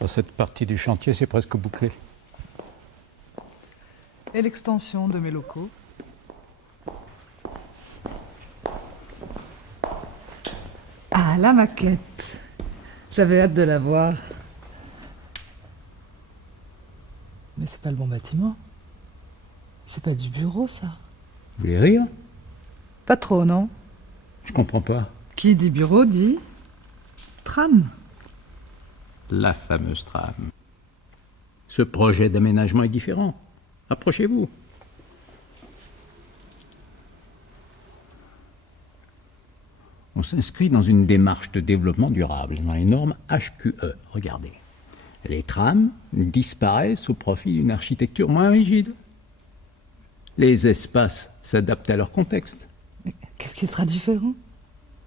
Dans cette partie du chantier, c'est presque bouclé. Et l'extension de mes locaux? Ah, la maquette. J'avais hâte de la voir. Mais c'est pas le bon bâtiment. C'est pas du bureau, ça. Vous voulez rire? Pas trop, non? Je comprends pas. Qui dit bureau dit tram. La fameuse tram. Ce projet d'aménagement est différent. Approchez-vous. On s'inscrit dans une démarche de développement durable, dans les normes HQE. Regardez. Les trams disparaissent au profit d'une architecture moins rigide. Les espaces s'adaptent à leur contexte. Mais qu'est-ce qui sera différent?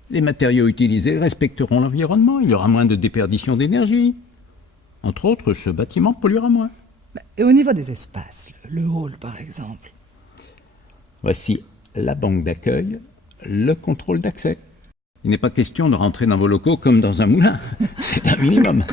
Les matériaux utilisés respecteront l'environnement. Il y aura moins de déperdition d'énergie. Entre autres, ce bâtiment polluera moins. Et au niveau des espaces, le hall par exemple. Voici la banque d'accueil, le contrôle d'accès. Il n'est pas question de rentrer dans vos locaux comme dans un moulin. C'est un minimum.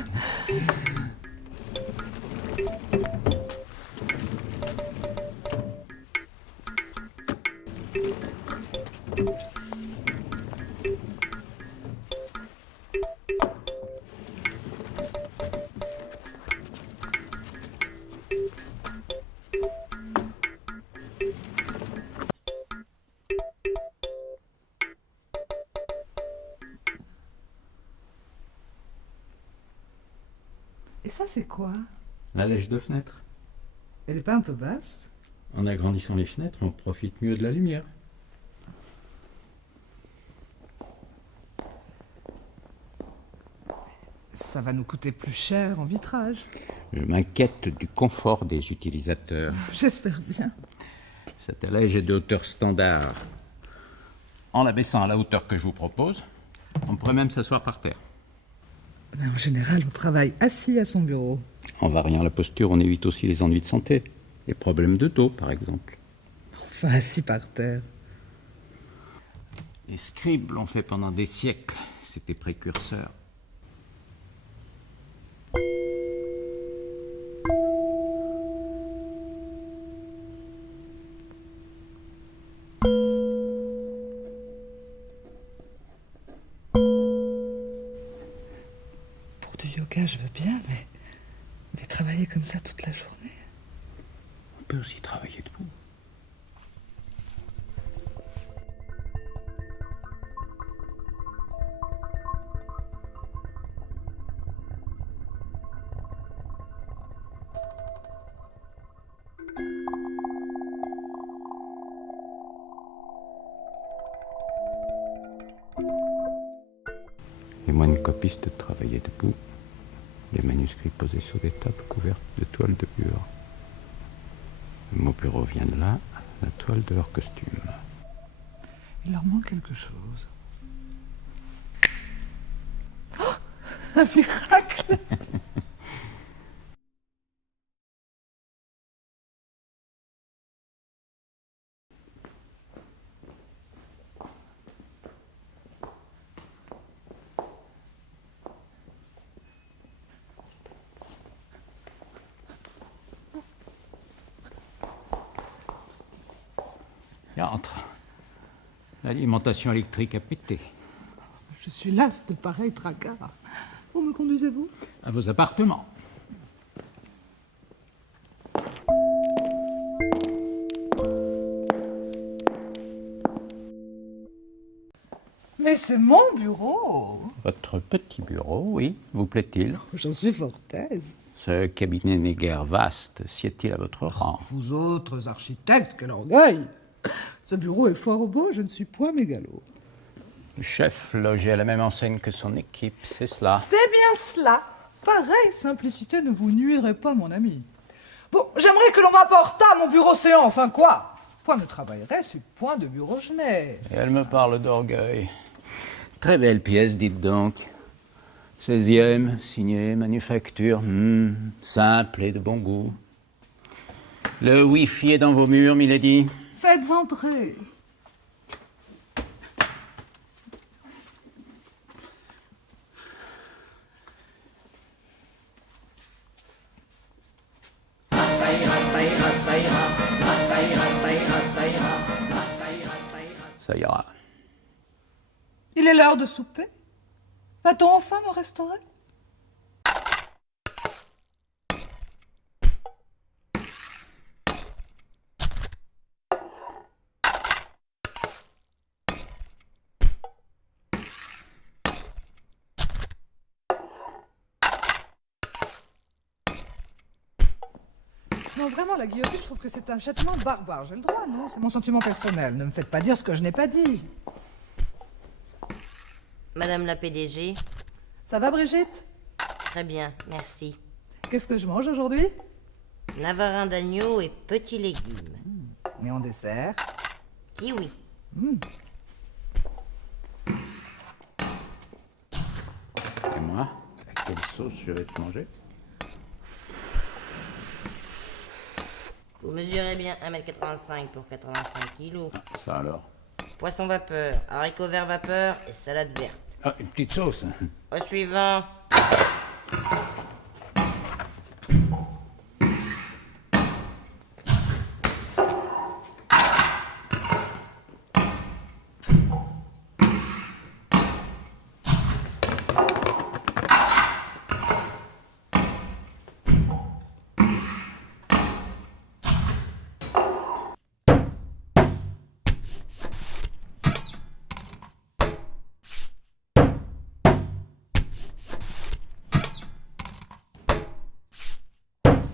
Et ça, c'est quoi? La lèche de fenêtre. Elle est pas un peu basse? En agrandissant les fenêtres, on profite mieux de la lumière. Ça va nous coûter plus cher en vitrage. Je m'inquiète du confort des utilisateurs. J'espère bien. Cette allège est de hauteur standard. En la baissant à la hauteur que je vous propose, on pourrait même s'asseoir par terre. Mais en général, on travaille assis à son bureau. En variant la posture, on évite aussi les ennuis de santé. Les problèmes de dos, par exemple. Enfin, assis par terre. Les scribes l'ont fait pendant des siècles. C'était précurseur. Pour du yoga, je veux bien, mais travailler comme ça toute la journée. On peut aussi travailler debout. Les moines copistes travaillaient debout, les manuscrits posés sur des tables couvertes de toiles de bure. Le mot bureau vient de là, la toile de leur costume. Il leur manque quelque chose. Oh, un miracle! Et entre. L'alimentation électrique a pété. Je suis lasse de pareil tracas. Où me conduisez-vous? À vos appartements. Mais c'est mon bureau! Votre petit bureau, oui, vous plaît-il? J'en suis fort aise. Ce cabinet n'est guère vaste, sied-il à votre rang? Vous autres architectes, quel orgueil! Ce bureau est fort beau, je ne suis point mégalo. Le chef logeait à la même enseigne que son équipe, c'est cela. C'est bien cela. Pareille simplicité ne vous nuirait pas, mon ami. Bon, j'aimerais que l'on m'apportât mon bureau séant, enfin quoi? Point ne travaillerait sur point de bureau genet. Et elle me parle d'orgueil. Très belle pièce, dites donc. 16e, signé, manufacture, simple et de bon goût. Le Wi-Fi est dans vos murs, milady. Faites entrer. Ça ira. Il est l'heure de souper. Va-t-on enfin me restaurer? Non, vraiment, la guillotine, je trouve que c'est un châtiment barbare. J'ai le droit, non? C'est mon sentiment personnel. Ne me faites pas dire ce que je n'ai pas dit. Madame la PDG. Ça va, Brigitte? Très bien, merci. Qu'est-ce que je mange aujourd'hui? Navarin d'agneau et petits légumes. Et en dessert? Kiwi. Et moi, à quelle sauce je vais te manger? Vous mesurez bien 1m85 pour 85 kilos. Ça alors? Poisson vapeur, haricots verts vapeur et salade verte. Ah, une petite sauce. Au suivant.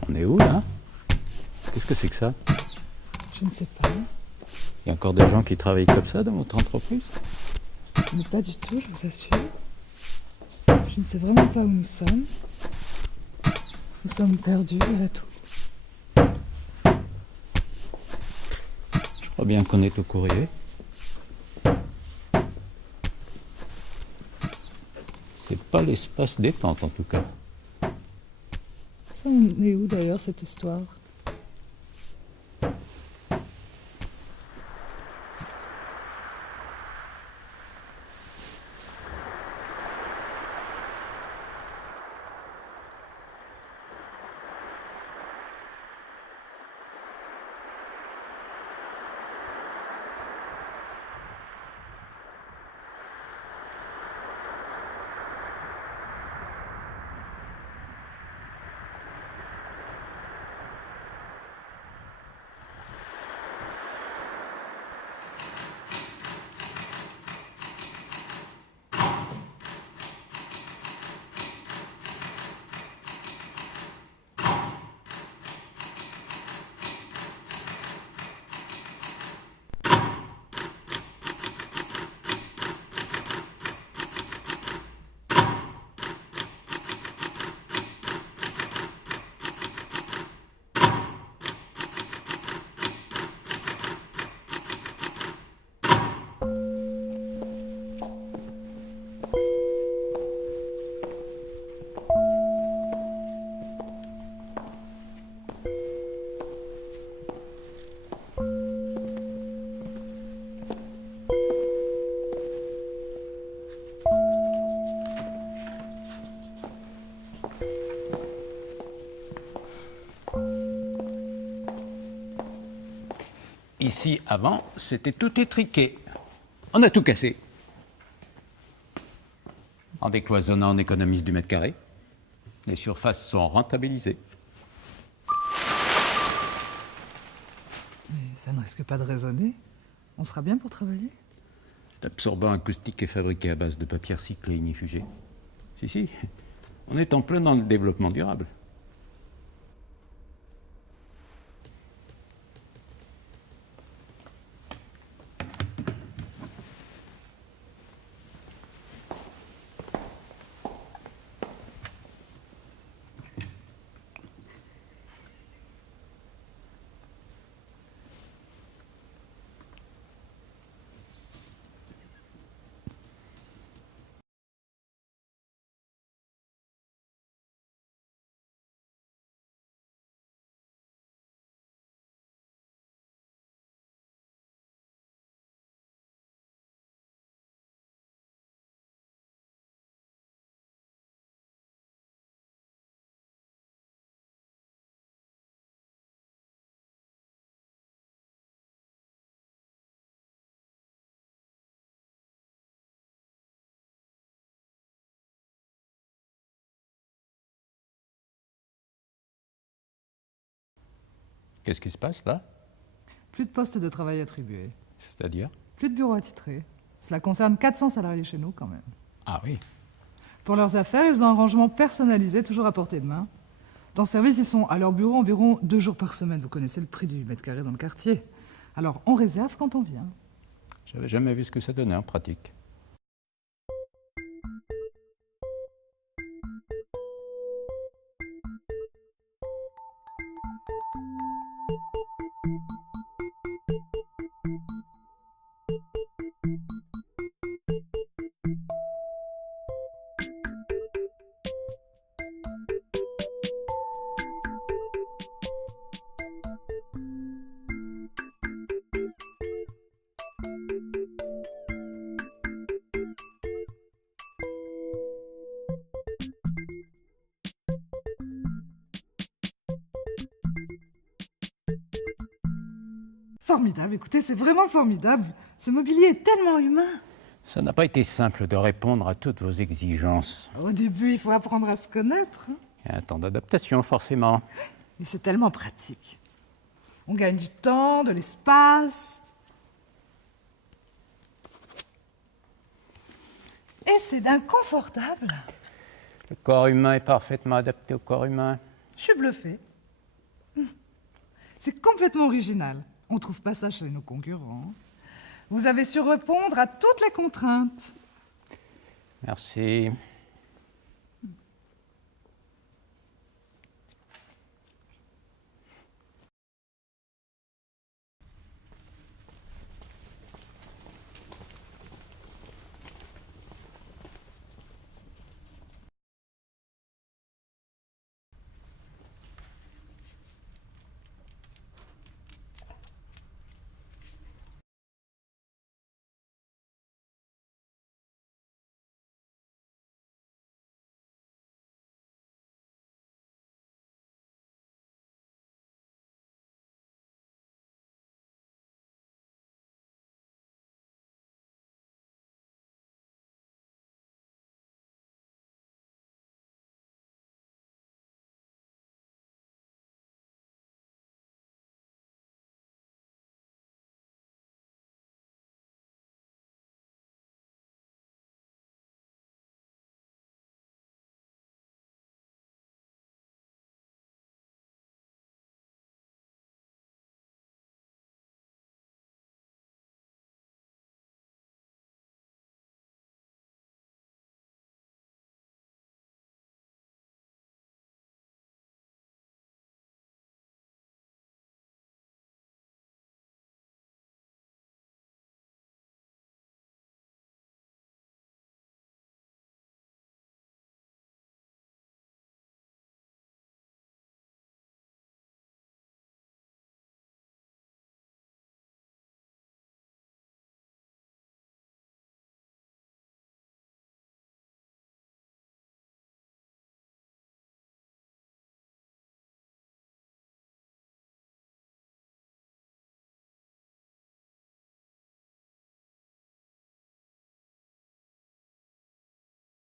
On est où là? Qu'est-ce que c'est que ça? Je ne sais pas. Il y a encore des gens qui travaillent comme ça dans votre entreprise? Mais pas du tout, je vous assure. Je ne sais vraiment pas où nous sommes. Nous sommes perdus, voilà tout. Je crois bien qu'on est au courrier. C'est pas l'espace détente en tout cas. Ça, on est où d'ailleurs cette histoire? Ici, avant, c'était tout étriqué. On a tout cassé. En décloisonnant, on économise du mètre carré. Les surfaces sont rentabilisées. Mais ça ne risque pas de résonner. On sera bien pour travailler? L'absorbant acoustique est fabriqué à base de papier recyclé ignifugé. Si, on est en plein dans le développement durable. Qu'est-ce qui se passe là? Plus de postes de travail attribués, C'est-à-dire? plus de bureaux attitrés. Cela concerne 400 salariés chez nous quand même. Ah oui. Pour leurs affaires, ils ont un rangement personnalisé, toujours à portée de main. Dans ce service, ils sont à leur bureau environ 2 jours par semaine. Vous connaissez le prix du mètre carré dans le quartier. Alors, on réserve quand on vient. J'avais jamais vu ce que ça donnait en pratique. Formidable, écoutez, c'est vraiment formidable. Ce mobilier est tellement humain. Ça n'a pas été simple de répondre à toutes vos exigences. Au début, il faut apprendre à se connaître. Il y a un temps d'adaptation, forcément. Mais c'est tellement pratique. On gagne du temps, de l'espace. Et c'est d'un confortable. Le corps humain est parfaitement adapté au corps humain. Je suis bluffée. C'est complètement original. On ne trouve pas ça chez nos concurrents. Vous avez su répondre à toutes les contraintes. Merci.